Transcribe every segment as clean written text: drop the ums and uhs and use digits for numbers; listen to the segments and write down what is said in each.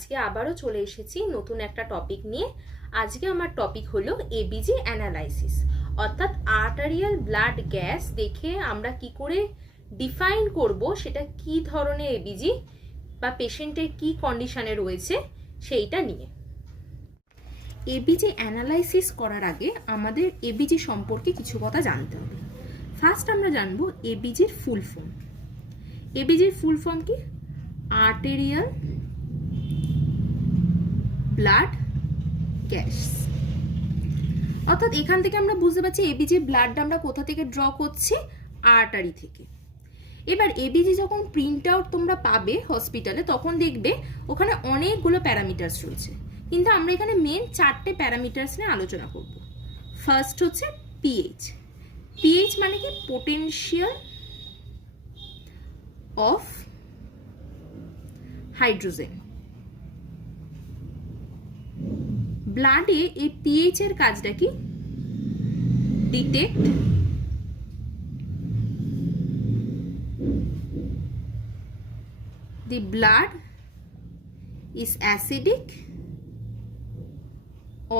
আজকে আবারও চলে এসেছি নতুন একটা টপিক নিয়ে। আজকে আমার টপিক হলো এবিজি অ্যানালাইসিস, অর্থাৎ আর্টারিয়াল ব্লাড গ্যাস দেখে আমরা কি করে ডিফাইন করব সেটা কি ধরনের এবিজি বা পেশেন্টের কি কন্ডিশনে রয়েছে সেইটা নিয়ে। এবিজি অ্যানালাইসিস করার আগে আমাদের এবিজি সম্পর্কে কিছু কথা জানতে হবে। ফার্স্ট আমরা জানবো এবিজির ফুল ফর্ম। এবিজির ফুল ফর্ম কি? Arterial blood gas. অর্থাৎ এখান থেকে আমরা বুঝতে পারছি এবিজির ব্লাডটা আমরা কোথা থেকে ড্র করছি? আর্টারি থেকে। এবার এবিজি যখন প্রিন্ট আউট তোমরা পাবে হসপিটালে, তখন দেখবে ওখানে অনেকগুলো প্যারামিটার্স রয়েছে, কিন্তু আমরা এখানে মেন 4টে প্যারামিটার্স নিয়ে আলোচনা করব। ফার্স্ট হচ্ছে পিএইচ। পিএইচ মানে কি? Potential of hydrogen. ব্লাডে এই পিএইচ এর কাজটা কি? Detect the blood is acidic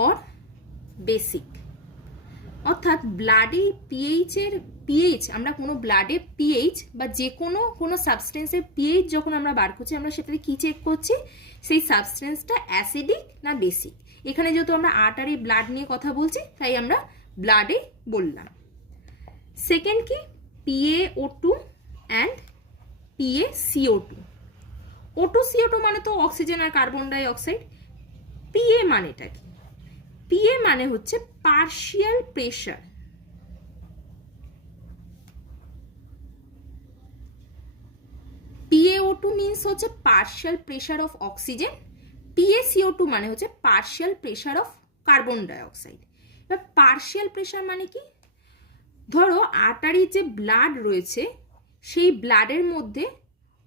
or basic। অর্থাৎ ব্লাডে পিএইচ আমরা কোনো ব্লাডে পিএইচ বা যে কোনো সাবস্টেন্সের পিএইচ যখন আমরা বার করছি, আমরা সেটাতে কি চেক করছি? সেই সাবস্টেন্সটা অ্যাসিডিক না বেসিক। এখানে যেহেতু আমরা আর্টারি ব্লাড নিয়ে কথা বলছি, তাই আমরা ব্লাডে বললাম। সেকেন্ড কি? PaO2 and PaCO2। O2 CO2 মানে তো অক্সিজেন আর কার্বন ডাই অক্সাইড। PA মানেটা কি? PA মানে হচ্ছে পার্শিয়াল প্রেশার। PaO2 মিন্স হচ্ছে partial pressure of oxygen. PaCO2 মানে হচ্ছে partial pressure of carbon dioxide. এবার পার্শিয়াল প্রেশার মানে কি? ধরো আর্টারির যে ব্লাড রয়েছে, সেই ব্লাডের মধ্যে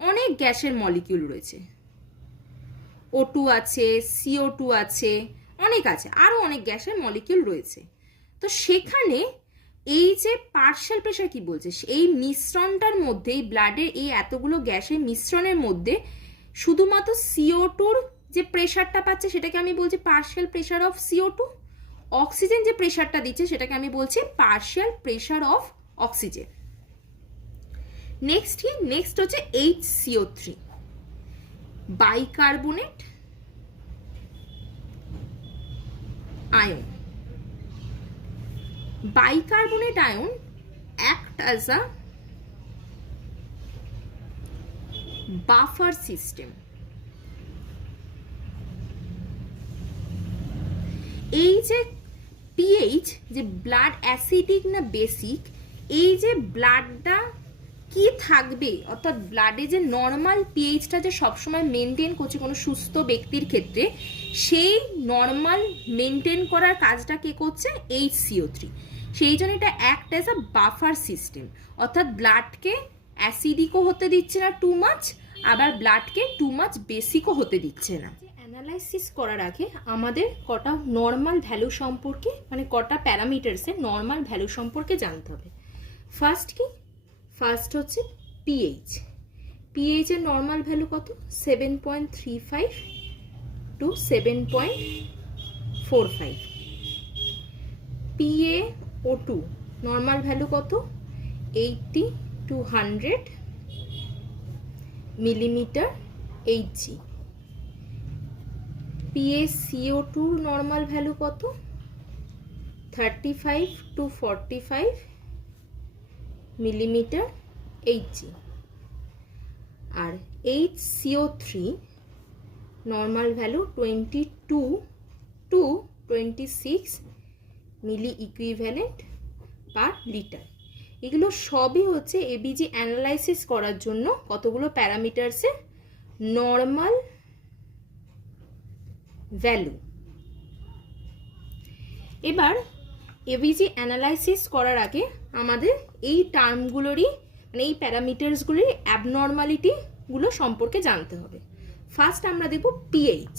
অনেক গ্যাসের মলিকিউল রয়েছে। O2 আছে, CO2 আছে, অনেক আছে, আরও অনেক গ্যাসের মলিকিউল রয়েছে। তো সেখানে এই যে পার্শিয়াল প্রেশার কি বলছে? এই মিশ্রণটার মধ্যে, এই ব্লাডের এই এতগুলো গ্যাসের মিশ্রণের মধ্যে শুধুমাত্র CO2র যে প্রেশারটা পাচ্ছে সেটাকে আমি বলছি partial pressure of CO2। Oxygen যে প্রেশারটা দিচ্ছে সেটাকে আমি বলছি partial pressure of oxygen. Next হচ্ছে HCO3, bicarbonate ion. Bicarbonate ion act as a buffer system। এই যে পিএইচ, যে ব্লাড অ্যাসিডিক না বেসিক, এই যে ব্লাডটা কি থাকবে, অর্থাৎ ব্লাডে যে নর্মাল পিএইচটা যে সবসময় মেনটেন করছে কোনো সুস্থ ব্যক্তির ক্ষেত্রে, সেই নর্মাল মেনটেন করার কাজটা কে করছে? HCO3। সেই জন্য এটা act as a buffer system, অর্থাৎ ব্লাডকে অ্যাসিডিকও হতে দিচ্ছে না টু মাচ, আবার ব্লাডকে টু মাচ বেসিকও হতে দিচ্ছে না। অ্যানালাইসিস করার আগে আমাদের কটা নর্মাল ভ্যালু সম্পর্কে, মানে কটা প্যারামিটার্সের নর্মাল ভ্যালু সম্পর্কে জানতে হবে। ফার্স্ট হচ্ছে পিএইচ। পিএইচ এর নর্মাল ভ্যালু কত? 7.35 to 7.45। PaO2 নর্মাল ভ্যালু কত? 80 to 100 millimetre Hg। PaCO2 normal value কত? 35 to 45 মিলিমিটার Hg। আর HCO3 normal value 22 to 26 milliequivalent per litre. এগুলো সবই হচ্ছে এবিজি অ্যানালাইসিস করার জন্য কতগুলো প্যারামিটার্সের নর্মাল ভ্যালু। এবার এবিজি অ্যানালাইসিস করার আগে আমাদের এই টার্মগুলোরই, মানে এই প্যারামিটার্সগুলির অ্যাবনর্মালিটিগুলো সম্পর্কে জানতে হবে। ফার্স্ট আমরা দেখব পিএইচ।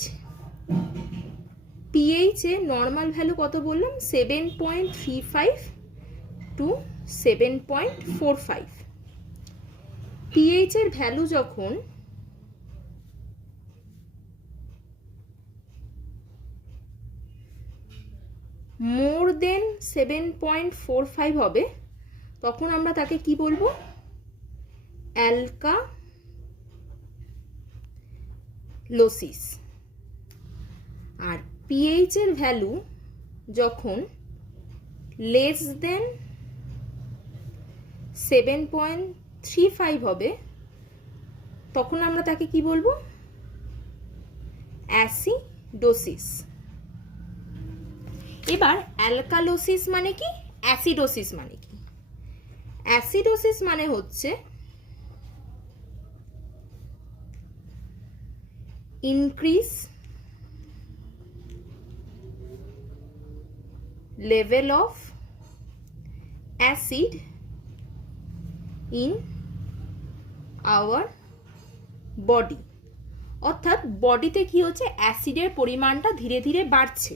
পিএইচ এর নর্মাল ভ্যালু কত বললাম? 7.35 to 7.45। পিএইচ এর ভ্যালু যখন মোর দেন 7.45 হবে, তখন আমরা তাকে কি বলবো? অ্যালকালোসিস। আর পিএইচ এর ভ্যালু যখন লেস দেন 7.35 হবে, তখন আমরা তাকে কি বলবো? অ্যাসিডোসিস। এবার অ্যালকালোসিস মানে কি, অ্যাসিডোসিস মানে কি? অ্যাসিডোসিস মানে হচ্ছে increase level of acid in our body. অর্থাৎ বডিতে কি হচ্ছে, অ্যাসিডের পরিমাণটা ধীরে ধীরে বাড়ছে।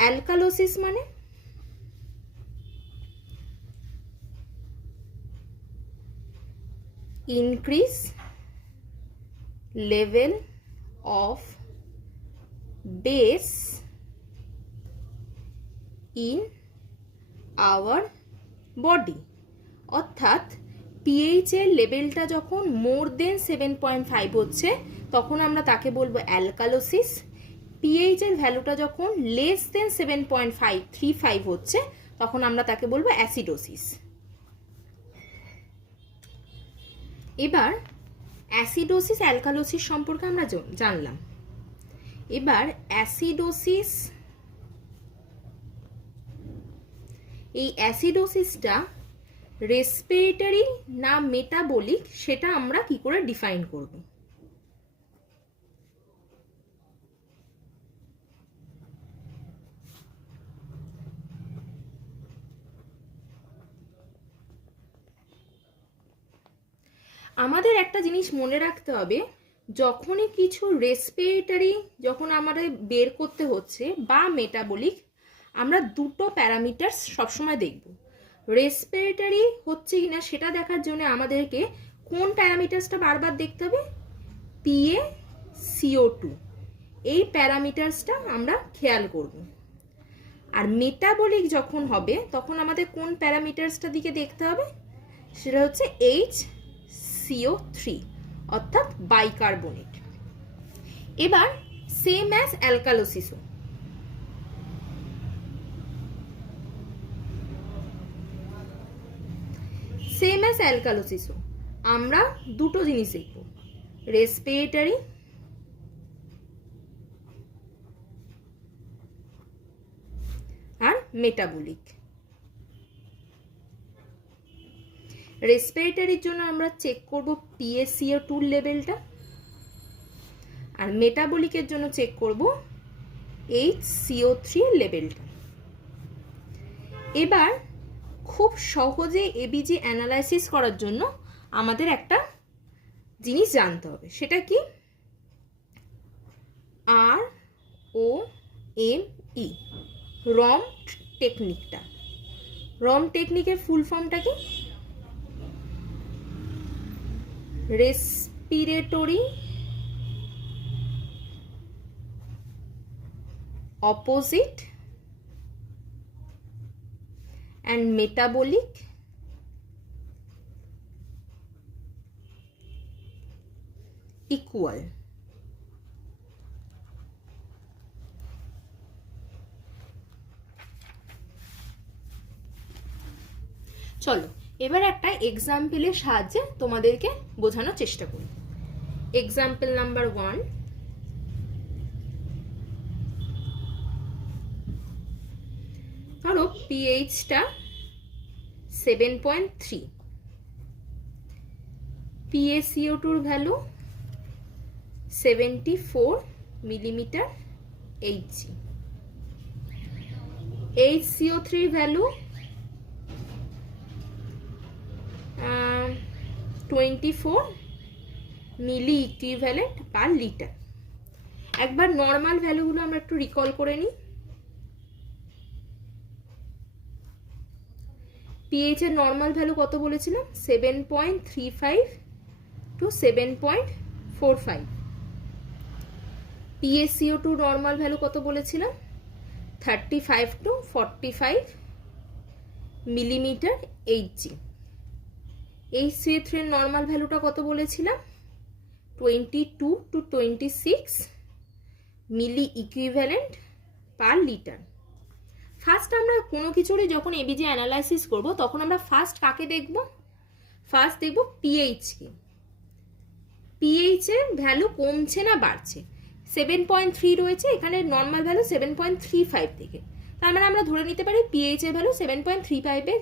অ্যালকালোসিস মানে increase level of base in our body. অর্থাৎ পিএইচ এর লেভেলটা যখন মোর দেন 7.5 হচ্ছে, তখন আমরা তাকে বলবো অ্যালকালোসিস। পিএইচ এর ভ্যালুটা যখন লেস দেন 7.35 হচ্ছে, তখন আমরা তাকে বলবো অ্যাসিডোসিস। এবার অ্যাসিডোসিস অ্যালকালোসিস সম্পর্কে আমরা জানলাম। এবার অ্যাসিডোসিস, এই অ্যাসিডোসিসটা রেসপিরেটরি না মেটাবলিক, সেটা আমরা কি করে ডিফাইন করব? আমাদের একটা জিনিস মনে রাখতে হবে, যখনই কিছু রেসপিরেটরি যখন আমাদের বের করতে হচ্ছে বা মেটাবলিক, আমরা দুটো প্যারামিটার সবসময় দেখব। রেসপিরেটরি হচ্ছে কিনা সেটা দেখার জন্য আমাদেরকে কোন প্যারামিটারসটা বারবার দেখতে হবে? PaCO2, এই প্যারামিটারসটা আমরা খেয়াল করব। আর মেটাবলিক যখন হবে, তখন আমাদের কোন প্যারামিটারসটা দিকে দেখতে হবে? সেটা হচ্ছে HCO3, অর্থাৎ বাইকার্বনেট। এবার সেম অ্যাজ অ্যালকালোসিসও, সেম অ্যাজ অ্যালকালোসিসও আমরা দুটো জিনিস দেখব, রেসপিরেটরি আর মেটাবলিক। রেসপিরেটরির জন্য আমরা চেক করব PaCO2 লেভেলটা, আর মেটাবলিকের জন্য চেক করব HCO3 লেভেলটা। এবার খুব সহজে এবিজি অ্যানালাইসিস করার জন্য আমাদের একটা জিনিস জানতে হবে, সেটা কি? ROME, রম টেকনিকটা। রম টেকনিকের ফুল ফর্মটা কি? Respiratory opposite and metabolic equal। চলো এবার একটা এক্সাম্পলের সাহায্যে তোমাদেরকে বোঝানোর চেষ্টা করি। এক্সাম্পল নাম্বার 1, ধরো পিএইচটা 7.3, PaCO2 value 74 millimetre Hg, HCO3 value 24 মিলি ইকুইভ্যালেন্ট পার লিটার। একবার নর্মাল ভ্যালুগুলো আমরা একটু রিকল করে নিই। পিএইচ এর নর্মাল ভ্যালু কত বলেছিলাম? 7.35 to 7.45। PaCO2 নর্মাল ভ্যালু কত বলেছিলাম? 35 to 45 মিলিমিটার Hg। HCl3 এর নর্মাল ভ্যালুটা কত বলেছিলাম? 22 to 26 milliequivalent per litre. First আমরা কোনো কিছুরই যখন এবিজি অ্যানালাইসিস করব তখন আমরা ফার্স্ট কাকে দেখব? ফার্স্ট দেখব পিএইচকে। পিএইচ এর ভ্যালু কমছে না বাড়ছে? 7.3 রয়েছে, এখানে নর্মাল ভ্যালু 7.35 থেকে, তার মানে আমরা ধরে নিতে পারি পিএইচ এর ভ্যালু 7.35 এর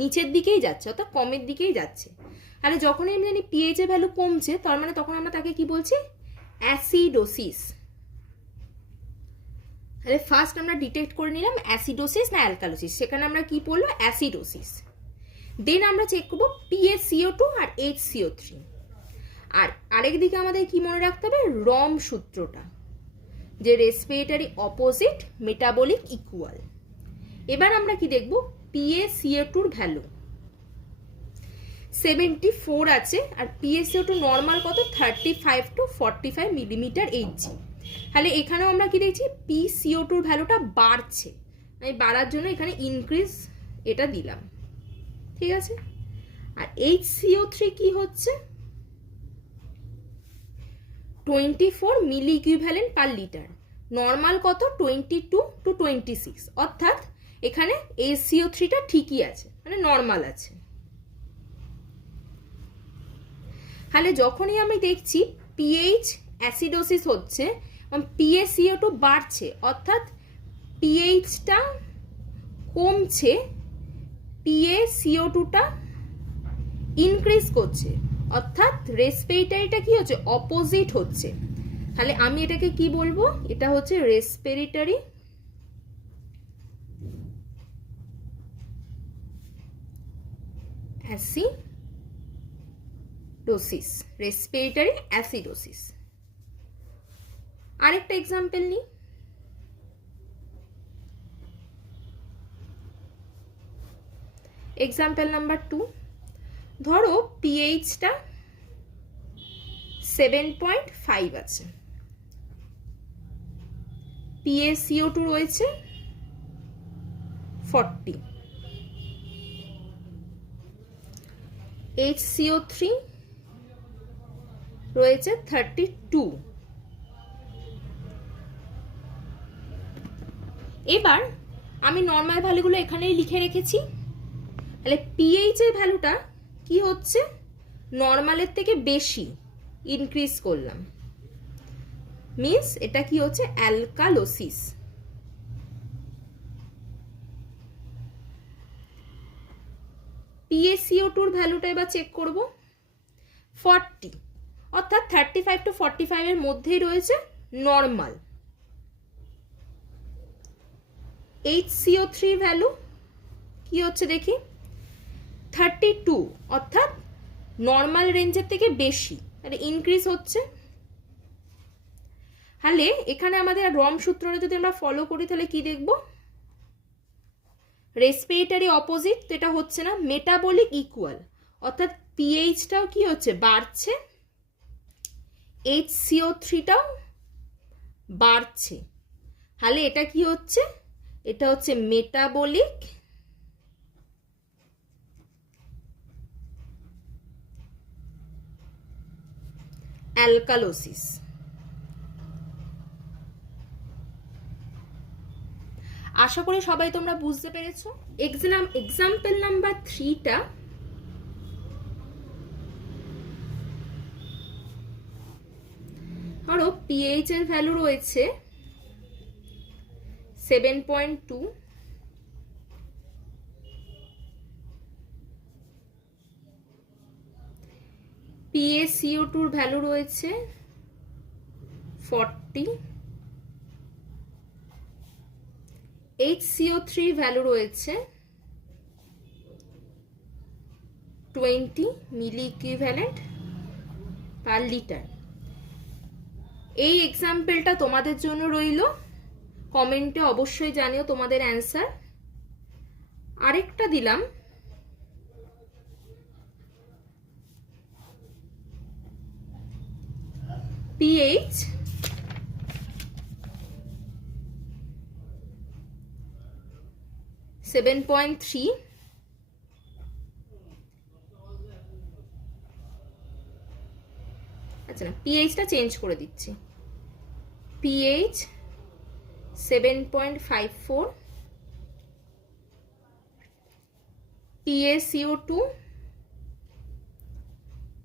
নিচের দিকেই যাচ্ছে, অর্থাৎ কমের দিকেই যাচ্ছে। আর যখনই আমি জানি পিএইচ এর ভ্যালু কমছে, তার মানে তখন আমরা তাকে কি বলছি? অ্যাসিডোসিস। তাহলে ফার্স্ট আমরা ডিটেক্ট করে নিলাম অ্যাসিডোসিস না অ্যালকালোসিস, সেখানে আমরা কি বলবো? অ্যাসিডোসিস। দেন আমরা চেক করবো PaCO2 আর HCO3। আর আরেকদিকে আমাদের কি মনে রাখতে হবে? রম সূত্রটা, যে রেসপিরেটরি অপোজিট মেটাবলিক ইকুয়াল। এবার আমরা কি দেখব? PaCO2 ভ্যালু 74 আছে, আর PaCO2 নর্মাল কত? 35 to 45 মিলিমিটার Hg। তাহলে এখানেও আমরা কি দেখছি? PaCO2 ভ্যালুটা বাড়ছে, আমি বাড়ার জন্য এখানে ইনক্রিজ এটা দিলাম, ঠিক আছে। আর HCO3 কি হচ্ছে? 24 মিলি ইকুইভ্যালেন্ট পার লিটার। নর্মাল কত? 22 to 26, অর্থাৎ এখানে HCO3টা ঠিকই আছে, মানে নর্মাল আছে। তাহলে যখনই আমি দেখছি পিএইচ অ্যাসিডোসিস হচ্ছে, PaCO2 বাড়ছে, অর্থাৎ পিএইচটা কমছে, PaCO2টা ইনক্রিজ করছে, অর্থাৎ রেসপিরেটরিটা কি হচ্ছে? অপোজিট হচ্ছে। তাহলে আমি এটাকে কি বলবো? এটা হচ্ছে রেসপিরেটরি অ্যাসিডোসিস, রেসপিরেটরি অ্যাসিডোসিস। আরেকটা এক্সাম্পল নিই। Example number 2। ধরো পিএইচটা 7.5 আছে, PaCO2 রয়েছে 40, HCO3 রয়েছে 32। এবার আমি নর্মাল ভ্যালুগুলো এখানেই লিখে রেখেছি। তাহলে পিএইচ এর ভ্যালুটা কি হচ্ছে? নর্মালের থেকে বেশি ইনক্রিজ করলাম, মিন্স এটা কি হচ্ছে? অ্যালকালোসিস। PaCO2 ভ্যালুটা এবার চেক করব। 40, অর্থাৎ 35 to 45 এর মধ্যেই রয়েছে, নর্মাল। HCO3 ভ্যালু কি হচ্ছে দেখি? 32, অর্থাৎ নর্মাল রেঞ্জের থেকে বেশি, মানে ইনক্রিজ হচ্ছে। তাহলে এখানে আমাদের রম সূত্রটা যদি আমরা ফলো করি তাহলে কি দেখব? রেসপিরেটরি অপোজিট, তো এটা হচ্ছে না। মেটাবলিক ইকুয়াল, অর্থাৎ পিএইচটাও কি হচ্ছে? বাড়ছে, HCO3টাও বাড়ছে। তাহলে এটা কি হচ্ছে? এটা হচ্ছে মেটাবলিক অ্যালকালোসিস। আশা করি সবাই তোমরা বুঝতে পেরেছো। এক্সাম্পল নাম্বার 3টা, ধরো পিএইচ এর ভ্যালু রয়েছে 7.2, PaCO2 ভ্যালু রয়েছে 40, HCO3 ভ্যালু রয়েছে 20 মিলি ইকুইভ্যালেন্ট পার লিটার। এই এক্সাম্পলটা তোমাদের জন্য রইল, কমেন্টে অবশ্যই জানিও তোমাদের অ্যান্সার। আরেকটা দিলাম, পিএইচ 7.3, আচ্ছা না, পিএইচটা চেঞ্জ করে দিচ্ছি, পিএইচ 7.54, PaCO2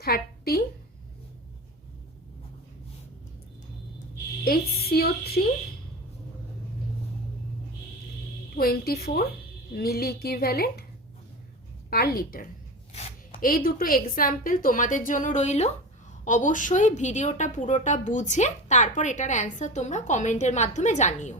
30, HCO3 24 মিলি ইকুইভ্যালেন্ট পার লিটার। এই দুটো এক্সাম্পল তোমাদের জন্য রইল। অবশ্যই ভিডিওটা পুরোটা বুঝে তারপর এটার অ্যান্সার তোমরা কমেন্টের মাধ্যমে জানিও।